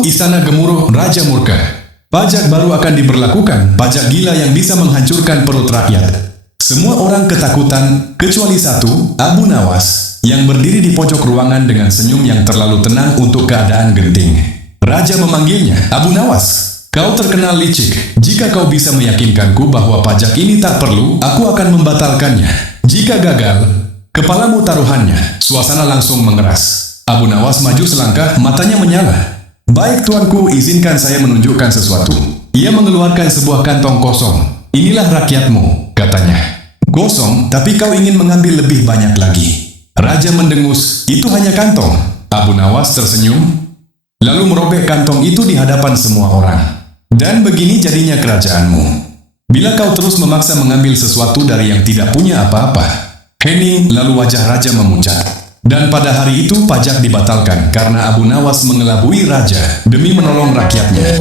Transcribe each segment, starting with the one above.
Istana gemuruh, raja murka. Pajak baru akan diberlakukan, pajak gila yang bisa menghancurkan perut rakyat. Semua orang ketakutan, kecuali satu, Abu Nawas, yang berdiri di pojok ruangan dengan senyum yang terlalu tenang untuk keadaan genting. Raja memanggilnya, Abu Nawas, kau terkenal licik. Jika kau bisa meyakinkanku bahwa pajak ini tak perlu, aku akan membatalkannya. Jika gagal, kepalamu taruhannya. Suasana langsung mengeras. Abu Nawas maju selangkah, matanya menyala. Baik tuanku, izinkan saya menunjukkan sesuatu. Ia mengeluarkan sebuah kantong kosong. Inilah rakyatmu, katanya. Kosong, tapi kau ingin mengambil lebih banyak lagi. Raja mendengus, itu hanya kantong. Abu Nawas tersenyum, lalu merobek kantong itu di hadapan semua orang. Dan begini jadinya kerajaanmu. Bila kau terus memaksa mengambil sesuatu dari yang tidak punya apa-apa. Hening, lalu wajah raja memucat. Dan pada hari itu pajak dibatalkan karena Abu Nawas mengelabui raja demi menolong rakyatnya.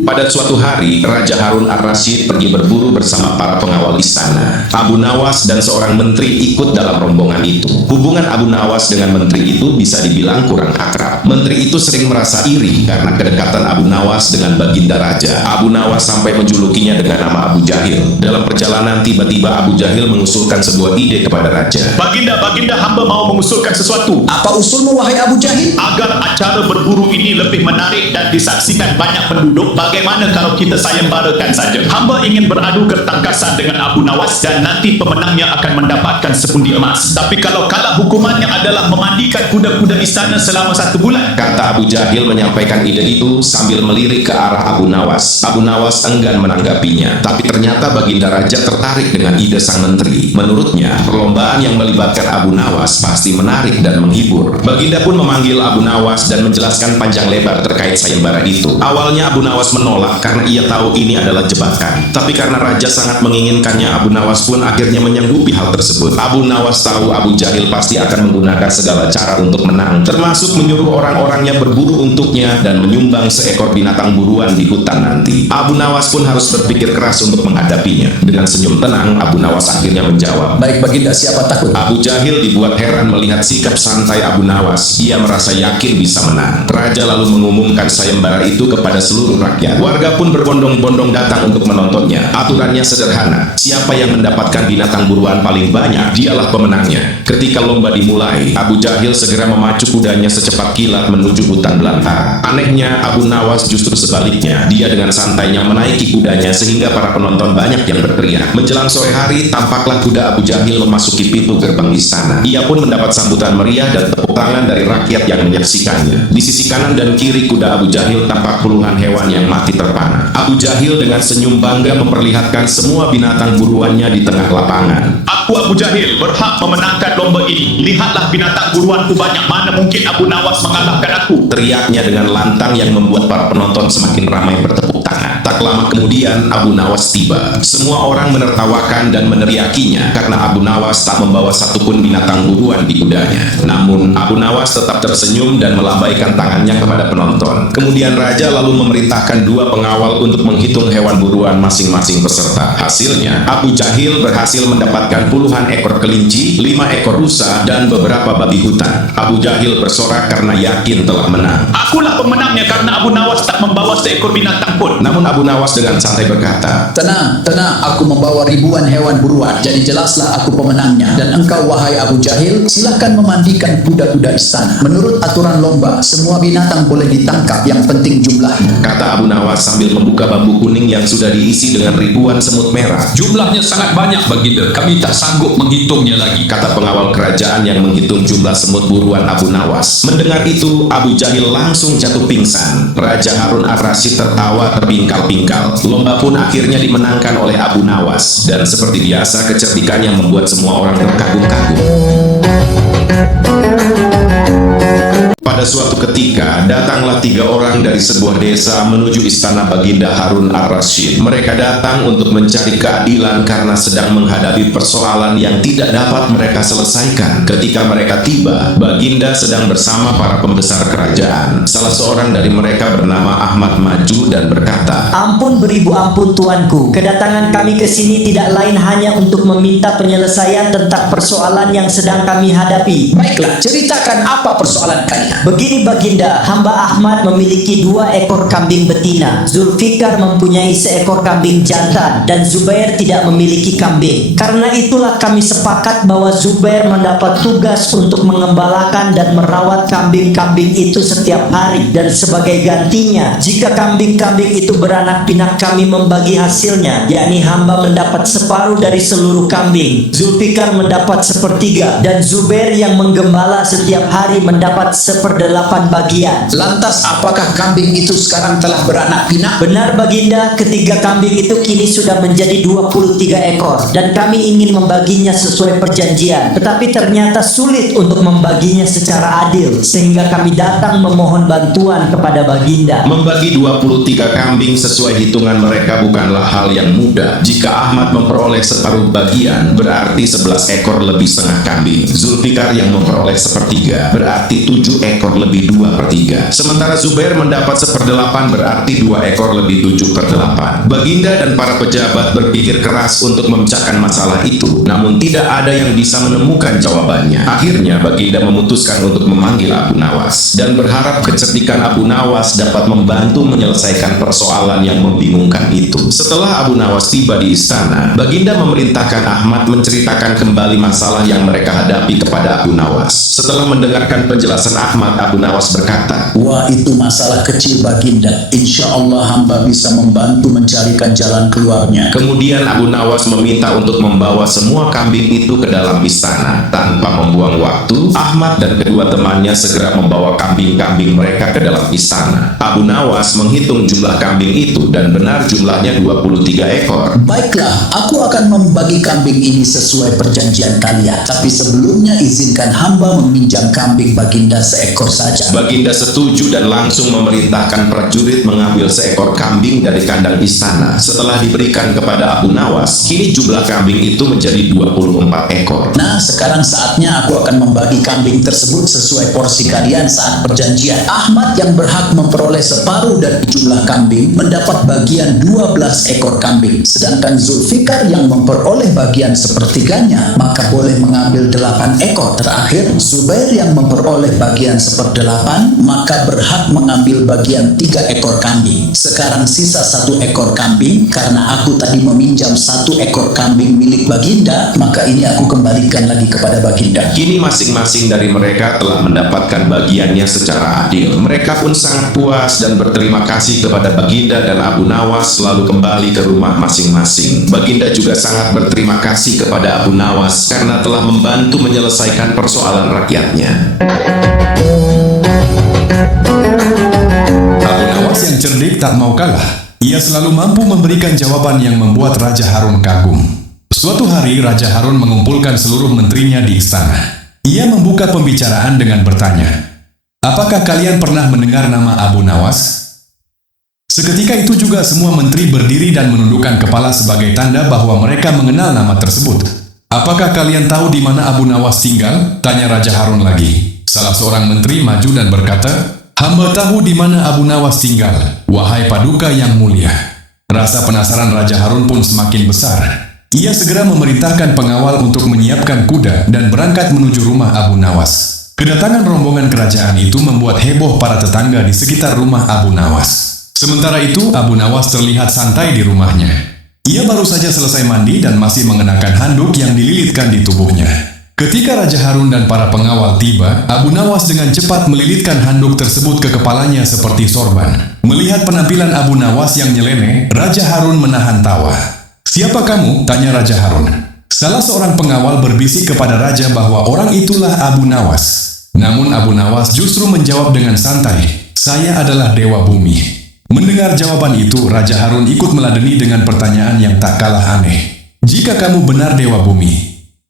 Pada suatu hari, Raja Harun ar-Rasyid pergi berburu bersama para pengawal istana. Abu Nawas dan seorang menteri ikut dalam rombongan itu. Hubungan Abu Nawas dengan menteri itu bisa dibilang kurang akrab. Menteri itu sering merasa iri karena kedekatan Abu Nawas dengan baginda raja. Abu Nawas sampai menjulukinya dengan nama Abu Jahil. Dalam perjalanan, tiba-tiba Abu Jahil mengusulkan sebuah ide kepada raja. Baginda, hamba mau mengusulkan sesuatu. Apa usulmu, wahai Abu Jahil? Agar acara berburu ini lebih menarik dan disaksikan banyak penduduk, bagaimana kalau kita sayembarakan saja? Hamba ingin beradu ketangkasan dengan Abu Nawas dan nanti pemenangnya akan mendapatkan sepundi emas. Tapi kalau kalah, hukumannya adalah memandikan kuda-kuda istana selama 1 bulan. Kata Abu Jahil menyampaikan ide itu sambil melirik ke arah Abu Nawas. Abu Nawas enggan menanggapinya. Tapi ternyata baginda raja tertarik dengan ide sang menteri. Menurutnya, perlombaan yang melibatkan Abu Nawas pasti menarik dan menghibur. Baginda pun memanggil Abu Nawas dan menjelaskan panjang lebar terkait sayembara itu. Awalnya Abu Nawas menolak karena ia tahu ini adalah jebakan. Tapi karena raja sangat menginginkannya, Abu Nawas pun akhirnya menyanggupi hal tersebut. Abu Nawas tahu Abu Jahil pasti akan menggunakan segala cara untuk menang, termasuk menyuruh orang-orangnya berburu untuknya dan menyumbang seekor binatang buruan di hutan nanti. Abu Nawas pun harus berpikir keras untuk menghadapinya. Dengan senyum tenang, Abu Nawas akhirnya menjawab, "Baik baginda, siapa takut?" Abu Jahil dibuat heran melihat sikap santai Abu Nawas. Ia merasa yakin bisa menang. Raja lalu mengumumkan sayembara itu kepada seluruh rakyat. Warga pun berbondong-bondong datang untuk menontonnya. Aturannya sederhana. Siapa yang mendapatkan binatang buruan paling banyak, dialah pemenangnya. Ketika lomba dimulai, Abu Jahil segera memacu kudanya secepat kilat menuju hutan belantara. Anehnya, Abu Nawas justru sebaliknya. Dia dengan santainya menaiki kudanya sehingga para penonton banyak yang berteriak. Menjelang sore hari, tampaklah kuda Abu Jahil memasuki pintu gerbang istana. Ia pun mendapat sambutan meriah dan tepuk tangan dari rakyat yang menyaksikannya. Di sisi kanan dan kiri kuda Abu Jahil tampak puluhan hewan yang mati terpana. Abu Jahil dengan senyum bangga memperlihatkan semua binatang buruannya di tengah lapangan. Aku Abu Jahil berhak memenangkan lomba ini. Lihatlah binatang buruanku banyak, mana mungkin Abu Nawas mengalahkan aku. Teriaknya dengan lantang yang membuat para penonton semakin ramai bertepuk tangan. Tak lama kemudian Abu Nawas tiba. Semua orang menertawakan dan meneriakinya karena Abu Nawas tak membawa satupun binatang buruan di kudanya. Namun Abu Nawas tetap tersenyum dan melambaikan tangannya kepada penonton. Kemudian raja lalu memerintahkan 2 pengawal untuk menghitung hewan buruan masing-masing peserta. Hasilnya, Abu Jahil berhasil mendapatkan puluhan ekor kelinci, 5 ekor rusa, dan beberapa babi hutan. Abu Jahil bersorak karena yakin telah menang. Akulah pemenangnya karena Abu Nawas tak membawa seekor binatang pun. Namun Abu Nawas dengan santai berkata, Tenang, aku membawa ribuan hewan buruan. Jadi jelaslah aku pemenangnya. Dan engkau, wahai Abu Jahil, silahkan memandikan kuda-kuda istana. Menurut aturan lomba, semua binatang boleh ditangkap, yang penting jumlahnya. Kata Abu Nawas sambil membuka bambu kuning yang sudah diisi dengan ribuan semut merah. Jumlahnya sangat banyak baginda, kami tak sanggup menghitungnya lagi. Kata pengawal kerajaan yang menghitung jumlah semut buruan Abu Nawas. Mendengar itu, Abu Jahil langsung jatuh pingsan. Raja Harun ar-Rasyid tertawa terbingkal terpingkal-pingkal. Lomba pun akhirnya dimenangkan oleh Abu Nawas, dan seperti biasa kecerdikannya membuat semua orang terkagum-kagum. Pada suatu ketika, datanglah 3 orang dari sebuah desa menuju istana Baginda Harun ar-Rasyid. Mereka datang untuk mencari keadilan karena sedang menghadapi persoalan yang tidak dapat mereka selesaikan. Ketika mereka tiba, Baginda sedang bersama para pembesar kerajaan. Salah seorang dari mereka bernama Ahmad maju dan berkata, "Ampun beribu ampun tuanku, kedatangan kami ke sini tidak lain hanya untuk meminta penyelesaian tentang persoalan yang sedang kami hadapi." Baiklah, ceritakan apa persoalan kalian. Begini Baginda, hamba Ahmad memiliki 2 ekor kambing betina, Zulfikar mempunyai seekor kambing jantan, dan Zubair tidak memiliki kambing. Karena itulah kami sepakat bahwa Zubair mendapat tugas untuk mengembalakan dan merawat kambing-kambing itu setiap hari, dan sebagai gantinya, jika kambing-kambing itu beranak pinak kami membagi hasilnya, yakni hamba mendapat separuh dari seluruh kambing, Zulfikar mendapat 1/3, dan Zubair yang menggembala setiap hari mendapat 1/8 bagian. Lantas apakah kambing itu sekarang telah beranak pinak? Benar Baginda, ketiga kambing itu kini sudah menjadi 23 ekor, dan kami ingin membaginya sesuai perjanjian, tetapi ternyata sulit untuk membaginya secara adil, sehingga kami datang memohon bantuan kepada Baginda. membagi 23 kambing sesuai hitungan mereka bukanlah hal yang mudah. Jika Ahmad memperoleh separuh bagian, berarti 11 ekor lebih setengah kambing. Zulfikar yang memperoleh 1/3, berarti 7 ekor lebih 2/3. Sementara Zubair mendapat 1/8, berarti 2 ekor lebih 7/8. Baginda dan para pejabat berpikir keras untuk memecahkan masalah itu, namun tidak ada yang bisa menemukan jawabannya. Akhirnya Baginda memutuskan untuk memanggil Abu Nawas dan berharap kecerdikan Abu Nawas dapat membantu menyelesaikan persoalan yang membingungkan itu. Setelah Abu Nawas tiba di istana, Baginda memerintahkan Ahmad menceritakan kembali masalah yang mereka hadapi kepada Abu Nawas. Setelah mendengarkan penjelasan Ahmad, Abu Nawas berkata, Wah, itu masalah kecil Baginda. Insya Allah hamba bisa membantu mencarikan jalan keluarnya. Kemudian Abu Nawas meminta untuk membawa semua kambing itu ke dalam istana. Tanpa membuang waktu, Ahmad dan kedua temannya segera membawa kambing-kambing mereka ke dalam istana. Abu Nawas menghitung jumlah kambing itu dan benar jumlahnya 23 ekor. Baiklah, aku akan membagi kambing ini sesuai perjanjian kalian. Tapi sebelumnya izinkan hamba meminjam kambing Baginda seekor saja. Baginda setuju dan langsung memerintahkan prajurit mengambil seekor kambing dari kandang istana. Setelah diberikan kepada Abu Nawas, kini jumlah kambing itu menjadi 24 ekor. Nah, sekarang saatnya aku akan membagi kambing tersebut sesuai porsi kalian saat perjanjian. Ahmad yang berhak memperoleh separuh dari jumlah kambing mendapat bagian 12 ekor kambing. Sedangkan Zulfikar yang memperoleh bagian 1/3-nya, maka boleh mengambil 8 ekor. Terakhir, Zubair yang memperoleh bagian 1/8, maka berhak mengambil bagian 3 ekor kambing. Sekarang sisa 1 ekor kambing, karena aku tadi meminjam 1 ekor kambing milik Baginda, maka ini aku kembalikan lagi kepada Baginda. Kini masing-masing dari mereka telah mendapatkan bagiannya secara adil. Mereka pun sangat puas dan berterima kasih kepada Baginda dan Abu Nawas, lalu kembali ke rumah masing-masing. Baginda juga sangat berterima kasih kepada Abu Nawas karena telah membantu menyelesaikan persoalan rakyatnya. Abu Nawas yang cerdik tak mau kalah. Ia selalu mampu memberikan jawaban yang membuat Raja Harun kagum. Suatu hari Raja Harun mengumpulkan seluruh menterinya di istana. Ia membuka pembicaraan dengan bertanya, "Apakah kalian pernah mendengar nama Abu Nawas?" Seketika itu juga semua menteri berdiri dan menundukkan kepala sebagai tanda bahwa mereka mengenal nama tersebut. "Apakah kalian tahu di mana Abu Nawas tinggal?" tanya Raja Harun lagi. Salah seorang menteri maju dan berkata, "Hamba tahu di mana Abu Nawas tinggal, wahai paduka yang mulia." Rasa penasaran Raja Harun pun semakin besar. Ia segera memerintahkan pengawal untuk menyiapkan kuda dan berangkat menuju rumah Abu Nawas. Kedatangan rombongan kerajaan itu membuat heboh para tetangga di sekitar rumah Abu Nawas. Sementara itu, Abu Nawas terlihat santai di rumahnya. Ia baru saja selesai mandi dan masih mengenakan handuk yang dililitkan di tubuhnya. Ketika Raja Harun dan para pengawal tiba, Abu Nawas dengan cepat melilitkan handuk tersebut ke kepalanya seperti sorban. Melihat penampilan Abu Nawas yang nyeleneh, Raja Harun menahan tawa. "Siapa kamu?" tanya Raja Harun. Salah seorang pengawal berbisik kepada Raja bahwa orang itulah Abu Nawas. Namun Abu Nawas justru menjawab dengan santai, "Saya adalah Dewa Bumi." Mendengar jawaban itu, Raja Harun ikut meladeni dengan pertanyaan yang tak kalah aneh. Jika kamu benar Dewa Bumi,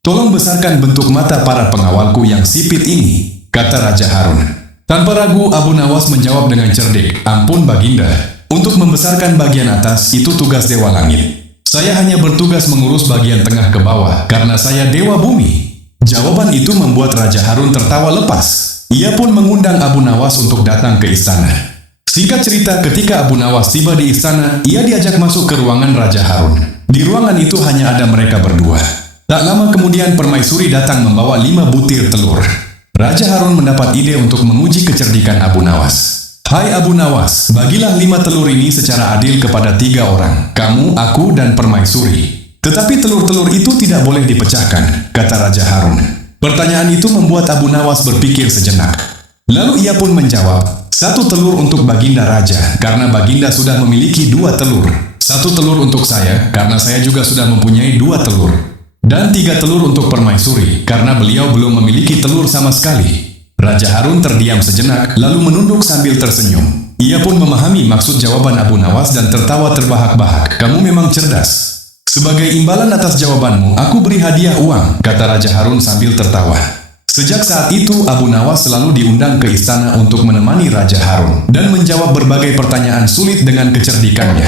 tolong besarkan bentuk mata para pengawalku yang sipit ini, kata Raja Harun. Tanpa ragu, Abu Nawas menjawab dengan cerdik, ampun Baginda, untuk membesarkan bagian atas itu tugas Dewa Langit. Saya hanya bertugas mengurus bagian tengah ke bawah, karena saya Dewa Bumi. Jawaban itu membuat Raja Harun tertawa lepas. Ia pun mengundang Abu Nawas untuk datang ke istana. Singkat cerita, ketika Abu Nawas tiba di istana, ia diajak masuk ke ruangan Raja Harun. Di ruangan itu hanya ada mereka berdua. Tak lama kemudian Permaisuri datang membawa 5 butir telur. Raja Harun mendapat ide untuk menguji kecerdikan Abu Nawas. Hai Abu Nawas, bagilah 5 telur ini secara adil kepada 3 orang, kamu, aku, dan Permaisuri. Tetapi telur-telur itu tidak boleh dipecahkan, kata Raja Harun. Pertanyaan itu membuat Abu Nawas berpikir sejenak. Lalu ia pun menjawab, 1 telur untuk Baginda Raja, karena Baginda sudah memiliki 2 telur. 1 telur untuk saya, karena saya juga sudah mempunyai 2 telur. Dan 3 telur untuk Permaisuri, karena beliau belum memiliki telur sama sekali. Raja Harun terdiam sejenak, lalu menunduk sambil tersenyum. Ia pun memahami maksud jawaban Abu Nawas dan tertawa terbahak-bahak. Kamu memang cerdas. Sebagai imbalan atas jawabanmu, aku beri hadiah uang, kata Raja Harun sambil tertawa. Sejak saat itu, Abu Nawas selalu diundang ke istana untuk menemani Raja Harun dan menjawab berbagai pertanyaan sulit dengan kecerdikannya.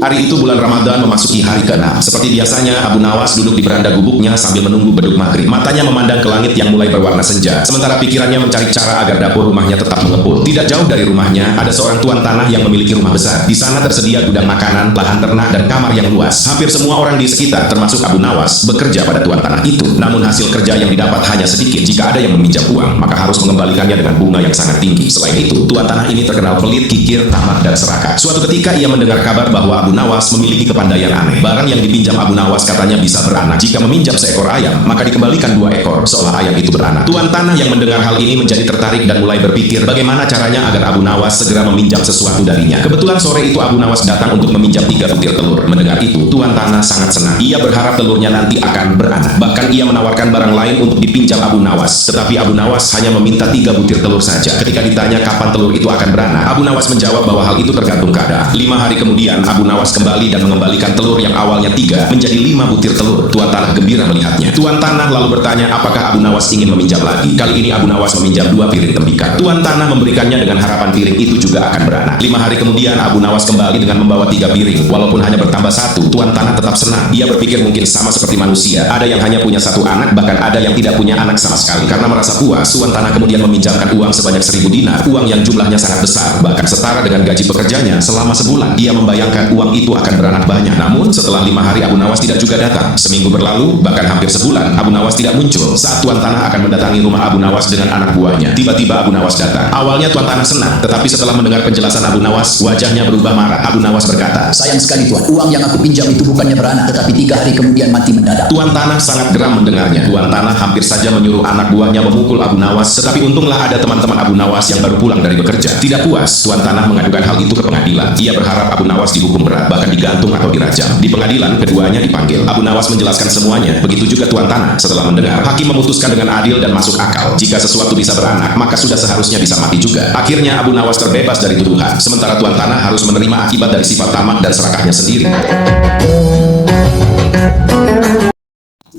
Hari itu bulan Ramadan memasuki hari ke-6. Seperti biasanya, Abu Nawas duduk di beranda gubuknya sambil menunggu beduk maghrib. Matanya memandang ke langit yang mulai berwarna senja. Sementara pikirannya mencari cara agar dapur rumahnya tetap mengepul. Tidak jauh dari rumahnya, ada seorang tuan tanah yang memiliki rumah besar. Di sana tersedia gudang makanan, lahan ternak, dan kamar yang luas. Hampir semua orang di sekitar, termasuk Abu Nawas, bekerja pada tuan tanah itu. Namun hasil kerja yang didapat hanya sedikit. Jika ada yang meminjam uang, maka harus mengembalikannya dengan bunga yang sangat tinggi. Selain itu, tuan tanah ini terkenal pelit, kikir, tamak, dan serakah. Suatu ketika ia mendengar kabar bahwa Abu Nawas memiliki kepandaian aneh. Barang yang dipinjam Abu Nawas katanya bisa beranak. Jika meminjam seekor ayam, maka dikembalikan 2 ekor, seolah ayam itu beranak. Tuan tanah yang mendengar hal ini menjadi tertarik dan mulai berpikir bagaimana caranya agar Abu Nawas segera meminjam sesuatu darinya. Kebetulan sore itu Abu Nawas datang untuk meminjam 3 butir telur. Mendengar itu, tuan tanah sangat senang. Ia berharap telurnya nanti akan beranak. Bahkan ia menawarkan barang lain untuk dipinjam Abu Nawas. Tetapi Abu Nawas hanya meminta 3 butir telur saja. Ketika ditanya kapan telur itu akan beranak, Abu Nawas menjawab bahwa hal itu tergantung keadaan. 5 hari kemudian, Abu Nawas kembali dan mengembalikan telur yang awalnya 3 menjadi 5 butir telur. Tuan tanah gembira melihatnya. Tuan tanah lalu bertanya apakah Abu Nawas ingin meminjam lagi. Kali ini Abu Nawas meminjam 2 piring tembikar. Tuan tanah memberikannya dengan harapan piring itu juga akan beranak. 5 hari kemudian Abu Nawas kembali dengan membawa 3 piring. Walaupun hanya bertambah 1, tuan tanah tetap senang. Ia berpikir mungkin sama seperti manusia. Ada yang hanya punya 1 anak, bahkan ada yang tidak punya anak sama sekali. Karena merasa puas, tuan tanah kemudian meminjamkan uang sebanyak 1000 dinar. Uang yang jumlahnya sangat besar, bahkan setara dengan gaji pekerjanya selama sebulan. Ia membayangkan uang itu akan beranak banyak. Namun setelah 5 hari Abu Nawas tidak juga datang. Seminggu berlalu, bahkan hampir sebulan, Abu Nawas tidak muncul. Saat tuan tanah akan mendatangi rumah Abu Nawas dengan anak buahnya, tiba-tiba Abu Nawas datang. Awalnya tuan tanah senang, tetapi setelah mendengar penjelasan Abu Nawas, wajahnya berubah marah. Abu Nawas berkata, Sayang sekali tuan, uang yang aku pinjam itu bukannya beranak, tetapi 3 hari kemudian mati mendadak. Tuan tanah sangat geram mendengarnya. Tuan tanah hampir saja menyuruh anak buahnya memukul Abu Nawas, tetapi untunglah ada teman-teman Abu Nawas yang baru pulang dari bekerja. Tidak puas, tuan tanah mengadukan hal itu ke pengadilan. Ia berharap Abu Nawas dihukum berat, bahkan digantung atau dirajam. Di pengadilan, keduanya dipanggil. Abu Nawas menjelaskan semuanya. Begitu juga tuan tanah. Setelah mendengar, hakim memutuskan dengan adil dan masuk akal. Jika sesuatu bisa beranak, maka sudah seharusnya bisa mati juga. Akhirnya Abu Nawas terbebas dari tuduhan, sementara tuan tanah harus menerima akibat dari sifat tamak dan serakahnya sendiri.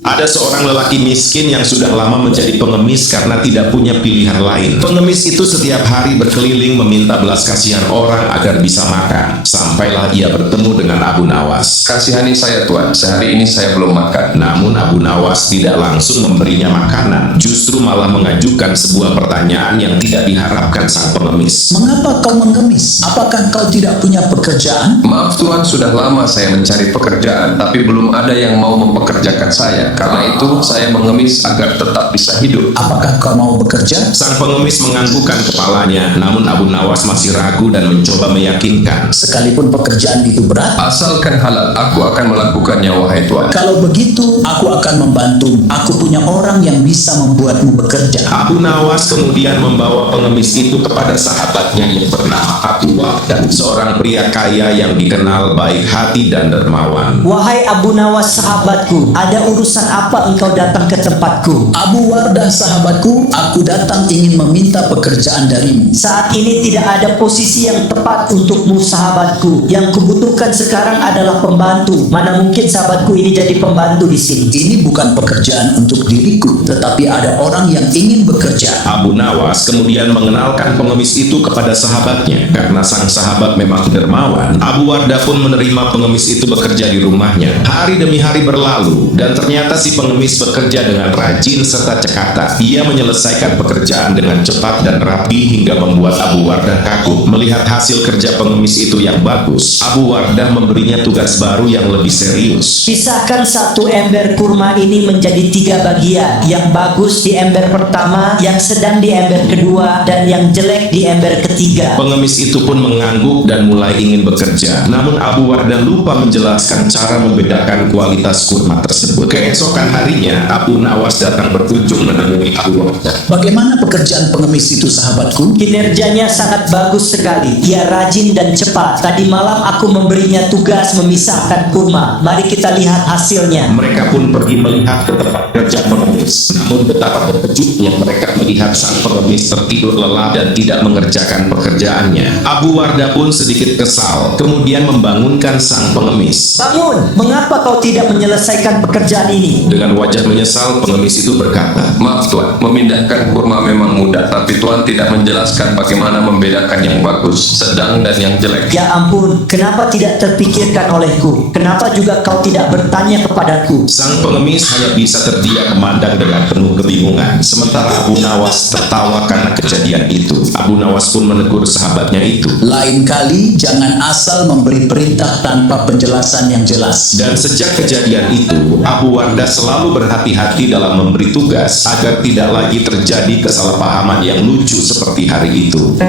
Ada seorang lelaki miskin yang sudah lama menjadi pengemis karena tidak punya pilihan lain. Pengemis itu setiap hari berkeliling meminta belas kasihan orang agar bisa makan. Sampailah ia bertemu dengan Abu Nawas. Kasihani saya tuan, sehari ini saya belum makan. Namun Abu Nawas tidak langsung memberinya makanan, justru malah mengajukan sebuah pertanyaan yang tidak diharapkan sang pengemis. Mengapa kau mengemis? Apakah kau tidak punya pekerjaan? Maaf tuan, sudah lama saya mencari pekerjaan, tapi belum ada yang mau mempekerjakan saya. Karena itu saya mengemis agar tetap bisa hidup. Apakah kau mau bekerja? Sang pengemis menganggukkan kepalanya, namun Abu Nawas masih ragu dan mencoba meyakinkan. Sekalipun pekerjaan itu berat, Asalkan halal, aku akan melakukannya wahai tuan. kalau begitu aku akan membantu. Aku punya orang yang bisa membuatmu bekerja. Abu Nawas kemudian membawa pengemis itu kepada sahabatnya yang bernama Abdullah, dan seorang pria kaya yang dikenal baik hati dan dermawan. Wahai Abu Nawas sahabatku, ada urusan apa engkau datang ke tempatku? Abu Wardah sahabatku, aku datang ingin meminta pekerjaan darimu. Saat ini tidak ada posisi yang tepat untukmu sahabatku. Yang kubutuhkan sekarang adalah pembantu. Mana mungkin sahabatku ini jadi pembantu di sini? Ini bukan pekerjaan untuk diriku, tetapi ada orang yang ingin bekerja. Abu Nawas kemudian mengenalkan pengemis itu kepada sahabatnya. Karena sang sahabat memang dermawan, Abu Wardah pun menerima pengemis itu bekerja di rumahnya. Hari demi hari berlalu, dan ternyata si pengemis bekerja dengan rajin serta cekatan. Ia menyelesaikan pekerjaan dengan cepat dan rapi hingga membuat Abu Wardah kagum. Melihat hasil kerja pengemis itu yang bagus, Abu Wardah memberinya tugas baru yang lebih serius. Pisahkan satu ember kurma ini menjadi 3 bagian. Yang bagus di ember pertama, yang sedang di ember kedua, dan yang jelek di ember ketiga. Pengemis itu pun mengangguk dan mulai ingin bekerja. Namun Abu Wardah lupa menjelaskan cara membedakan kualitas kurma tersebut. Keesokan harinya, Abu Nawas datang berkunjung menemui Abu Wardah. Bagaimana pekerjaan pengemis itu sahabatku? Kinerjanya sangat bagus sekali. Ia rajin dan cepat. Tadi malam aku memberinya tugas memisahkan kurma. Mari kita lihat hasilnya. Mereka pun pergi melihat ke tempat kerja pengemis. Namun betapa terkejutnya mereka melihat sang pengemis tertidur lelap dan tidak mengerjakan pekerjaannya. Abu Wardah pun sedikit kesal, kemudian membangunkan sang pengemis. Bangun, mengapa kau tidak menyelesaikan pekerjaan ini? Dengan wajah menyesal, pengemis itu berkata, Maaf Tuan, memindahkan kurma memang mudah, tapi Tuan tidak menjelaskan bagaimana membedakan yang bagus, sedang, dan yang jelek. Ya ampun, kenapa tidak terpikirkan olehku? Kenapa juga kau tidak bertanya kepadaku? sang pengemis hanya bisa terdiam memandang dengan penuh kebingungan. Sementara Abu Nawas tertawa karena kejadian itu. Abu Nawas pun menegur sahabatnya itu. Lain kali jangan asal memberi perintah tanpa penjelasan yang jelas. Dan sejak kejadian itu, Abu Wardah selalu berhati-hati dalam memberi tugas agar tidak lagi terjadi kesalahpahaman yang lucu seperti hari itu.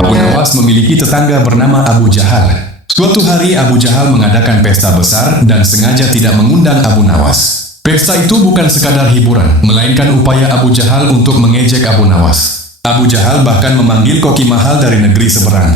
Abu Nawas memiliki tetangga bernama Abu Jahal. Suatu hari Abu Jahal mengadakan pesta besar dan sengaja tidak mengundang Abu Nawas. Pesta itu bukan sekadar hiburan, melainkan upaya Abu Jahal untuk mengejek Abu Nawas. Abu Jahal bahkan memanggil koki mahal dari negeri seberang.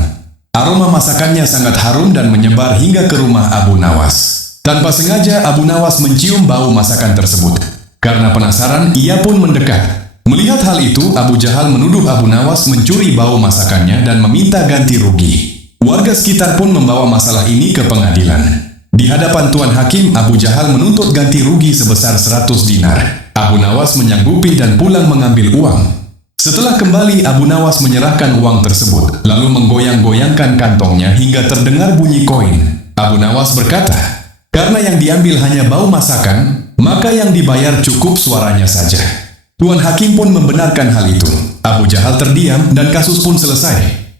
Aroma masakannya sangat harum dan menyebar hingga ke rumah Abu Nawas. Tanpa sengaja Abu Nawas mencium bau masakan tersebut. Karena penasaran, ia pun mendekat. Melihat hal itu, Abu Jahal menuduh Abu Nawas mencuri bau masakannya dan meminta ganti rugi. Warga sekitar pun membawa masalah ini ke pengadilan. Di hadapan Tuan Hakim, Abu Jahal menuntut ganti rugi sebesar 100 dinar. Abu Nawas menyanggupi dan pulang mengambil uang. Setelah kembali, Abu Nawas menyerahkan uang tersebut, lalu menggoyang-goyangkan kantongnya hingga terdengar bunyi koin. Abu Nawas berkata, karena yang diambil hanya bau masakan, maka yang dibayar cukup suaranya saja. Tuan Hakim pun membenarkan hal itu. Abu Jahal terdiam dan kasus pun selesai.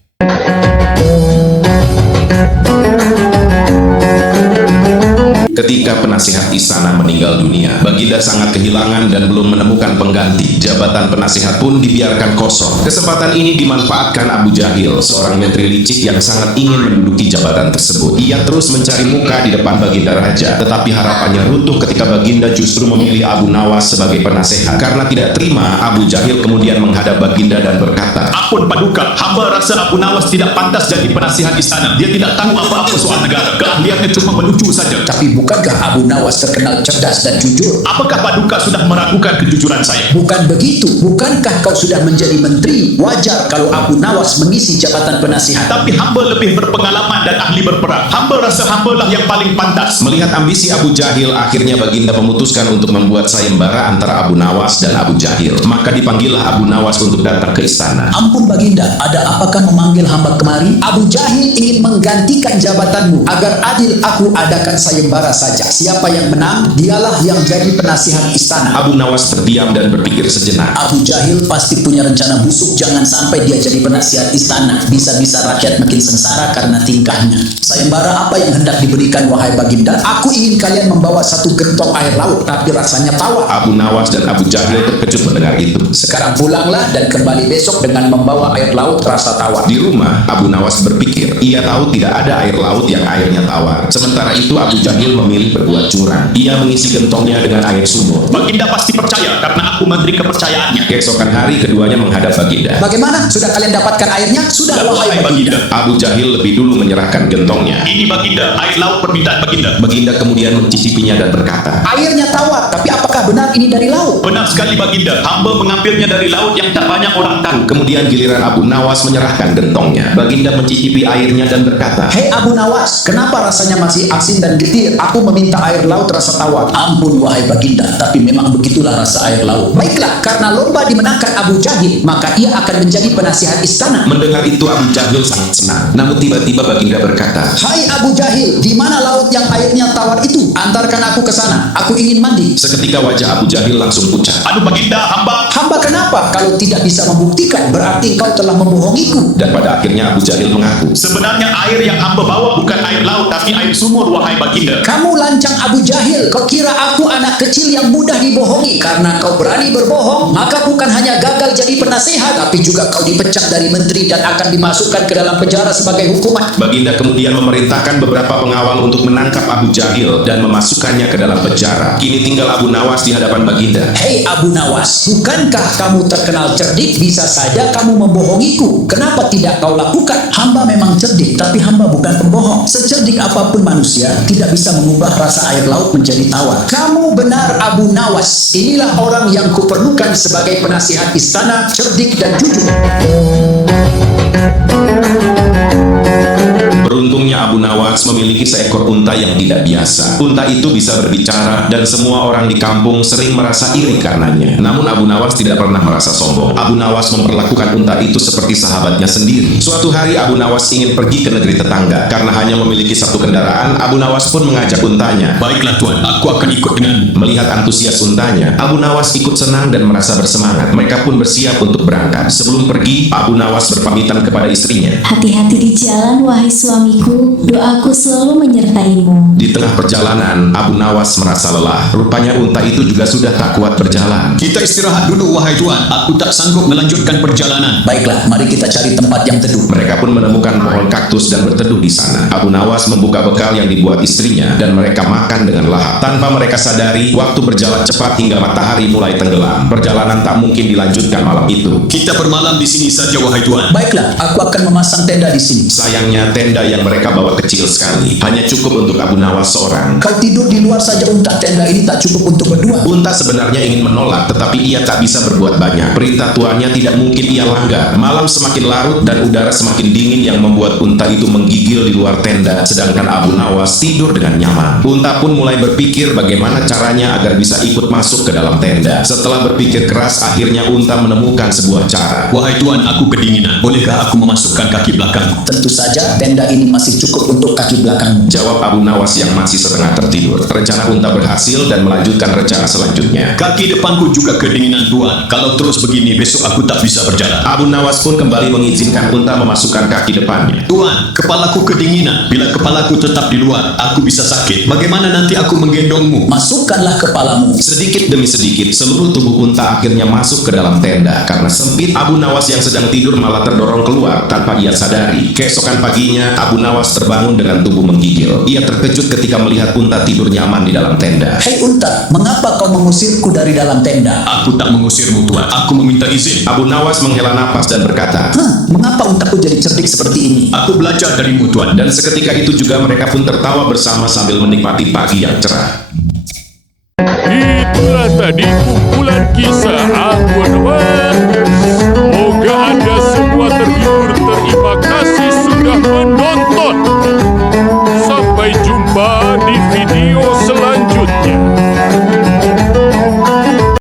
Ketika penasihat istana meninggal dunia, Baginda sangat kehilangan dan belum menemukan pengganti. Jabatan penasihat pun dibiarkan kosong. Kesempatan ini dimanfaatkan Abu Jahil, seorang menteri licik yang sangat ingin menduduki jabatan tersebut. Ia terus mencari muka di depan Baginda Raja, tetapi harapannya runtuh ketika Baginda justru memilih Abu Nawas sebagai penasehat. Karena tidak terima, Abu Jahil kemudian menghadap Baginda dan berkata, Ampun Paduka, hamba rasa Abu Nawas tidak pantas jadi penasihat istana. Dia tidak tahu apa-apa soal negara. Keahliannya cuma melucu saja. Tapi bukankah Abu Nawas terkenal cerdas dan jujur? Apakah Paduka sudah meragukan kejujuran saya? Bukan begitu. Bukankah kau sudah menjadi menteri? Wajar kalau Abu Nawas mengisi jabatan penasihat. Tapi hamba lebih berpengalaman dan ahli berperang. Hamba rasa hambalah yang paling pantas. melihat ambisi Abu Jahil, akhirnya Baginda memutuskan untuk membuat sayembara antara Abu Nawas dan Abu Jahil. Maka dipanggillah Abu Nawas untuk datang ke istana. Ampun Baginda, ada apakah memanggil hamba kemari? Abu Jahil ingin menggantikan jabatanmu. Agar adil, aku adakan sayembara saja. Siapa yang menang, dialah yang jadi penasihat istana. Abu Nawas terdiam dan berpikir sejenak. Abu Jahil pasti punya rencana busuk. Jangan sampai dia jadi penasihat istana. Bisa-bisa rakyat makin sengsara karena tingkahnya. Sayembara apa yang hendak diberikan, wahai Baginda? Aku ingin kalian membawa 1 gentong air laut, tapi rasanya tawar. Abu Nawas dan Abu Jahil terkejut mendengar itu. Sekarang pulanglah dan kembali besok dengan membawa air laut rasa tawar. Di rumah, Abu Nawas berpikir, ia tahu tidak ada air laut yang airnya tawar. Sementara itu Abu Jahil memilih berbuat curang. Ia mengisi gentongnya dengan air sumur. Baginda pasti percaya karena aku memberi kepercayaannya. Keesokan hari keduanya menghadap Baginda. Bagaimana? Sudah kalian dapatkan airnya? Sudah, wahai Baginda. Abu Jahil lebih dulu menyerahkan gentongnya. Ini Baginda, air laut permintaan Baginda. Baginda kemudian mencicipinya dan berkata, Airnya tawar, tapi apakah benar ini dari laut? Benar sekali Baginda, hamba mengambilnya dari laut yang tak banyak orang tahu. kemudian giliran Abu Nawas menyerahkan gentongnya. Baginda mencicipi airnya dan berkata, Hei Abu Nawas, kenapa rasanya masih asin dan getir? Aku meminta air laut rasa tawar. Ampun wahai Baginda, tapi memang begitulah rasa air laut. Baiklah, karena lomba dimenangkan Abu Jahil, maka ia akan menjadi penasihat istana. Mendengar itu Abu Jahil sangat senang. Namun tiba-tiba Baginda berkata, Hai Abu Jahil, di mana laut yang airnya tawar itu? Antarkan aku ke sana. Aku ingin mandi. seketika wajah Abu Jahil langsung pucat. Aduh Baginda, Hamba kenapa? Kalau tidak bisa membuktikan, berarti engkau telah membohongiku. Dan pada akhirnya Abu Jahil mengaku, sebenarnya air yang hamba bawa bukan air laut tapi air sumur wahai Baginda. Kamu lancang Abu Jahil, kau kira aku anak kecil yang mudah dibohongi? Karena kau berani berbohong, maka bukan hanya gagal jadi penasehat, tapi juga kau dipecat dari menteri dan akan dimasukkan ke dalam penjara sebagai hukuman. Baginda kemudian memerintahkan beberapa pengawal untuk menangkap Abu Jahil dan memasukkannya ke dalam penjara. Kini tinggal Abu Nawas di hadapan Baginda. Hei Abu Nawas, bukankah kamu terkenal cerdik? Bisa saja kamu membohongiku. Kenapa tidak kau lakukan? Hamba memang cerdik, tapi hamba bukan pembohong. Secerdik apapun manusia, tidak bisa mengubah rasa air laut menjadi tawar. Kamu benar Abu Nawas. Inilah orang yang kuperlukan sebagai penasihat istana, cerdik dan jujur. Beruntungnya Abu Nawas memiliki seekor unta yang tidak biasa. Unta itu bisa berbicara dan semua orang di kampung sering merasa iri karenanya. Namun Abu Nawas tidak pernah merasa sombong. Abu Nawas memperlakukan unta itu seperti sahabatnya sendiri. Suatu hari Abu Nawas ingin pergi ke negeri tetangga. Karena hanya memiliki satu kendaraan, Abu Nawas pun mengajak untanya. Baiklah Tuan, aku akan ikut denganmu. Melihat antusias untanya, Abu Nawas ikut senang dan merasa bersemangat. Mereka pun bersiap untuk berangkat. Sebelum pergi, Abu Nawas berpamitan kepada istrinya. Hati-hati di jalan, wahai suamiku. Doaku selalu menyertaimu. Di tengah perjalanan, Abu Nawas merasa lelah. Rupanya unta itu juga sudah tak kuat berjalan. Kita istirahat dulu wahai Tuan. Aku tak sanggup melanjutkan perjalanan. Baiklah, mari kita cari tempat yang teduh. Mereka pun menemukan pohon kaktus dan berteduh di sana. Abu Nawas membuka bekal yang dibuat istrinya dan mereka makan dengan lahap. Tanpa mereka sadari, waktu berjalan cepat hingga matahari mulai tenggelam. Perjalanan tak mungkin dilanjutkan malam itu. Kita bermalam di sini saja wahai Tuan. Baiklah, aku akan memasang tenda di sini. Sayangnya tenda yang mereka bawa kecil sekali. Hanya cukup untuk Abu Nawas seorang. Kau tidur di luar saja unta. Tenda ini tak cukup untuk berdua. Unta sebenarnya ingin menolak, tetapi ia tak bisa berbuat banyak. Perintah tuannya tidak mungkin ia langgar. Malam semakin larut dan udara semakin dingin yang membuat unta itu menggigil di luar tenda, sedangkan Abu Nawas tidur dengan nyaman. Unta pun mulai berpikir bagaimana caranya agar bisa ikut masuk ke dalam tenda. Setelah berpikir keras, akhirnya unta menemukan sebuah cara. Wahai Tuan, aku kedinginan. Bolehkah aku memasukkan kaki belakangku? Tentu saja tenda ini masih cukup untuk kaki belakangmu. Jawab Abu Nawas yang masih setengah tertidur. Rencana unta berhasil dan melanjutkan rencana selanjutnya. Kaki depanku juga kedinginan Tuan. Kalau terus begini, besok aku tak bisa berjalan. Abu Nawas pun kembali mengizinkan unta memasukkan kaki depannya. Tuan, kepalaku kedinginan. Bila kepalaku tetap di luar, aku bisa sakit. Bagaimana nanti aku menggendongmu? Masukkanlah kepalamu. Sedikit demi sedikit, seluruh tubuh unta akhirnya masuk ke dalam tenda. Karena sempit, Abu Nawas yang sedang tidur malah terdorong keluar tanpa ia sadari. Keesokan paginya, Abu Nawas terbangun dengan tubuh menggigil. Ia terkejut ketika melihat unta tidur nyaman di dalam tenda. Hei unta, mengapa kau mengusirku dari dalam tenda? Aku tak mengusirmu Tuan. Aku meminta izin. Abu Nawas menghela napas dan berkata, Mengapa untaku jadi cerdik seperti ini? Aku belajar darimu Tuan. dan seketika itu juga mereka pun tertawa bersama sambil menikmati pagi yang cerah. Itulah tadi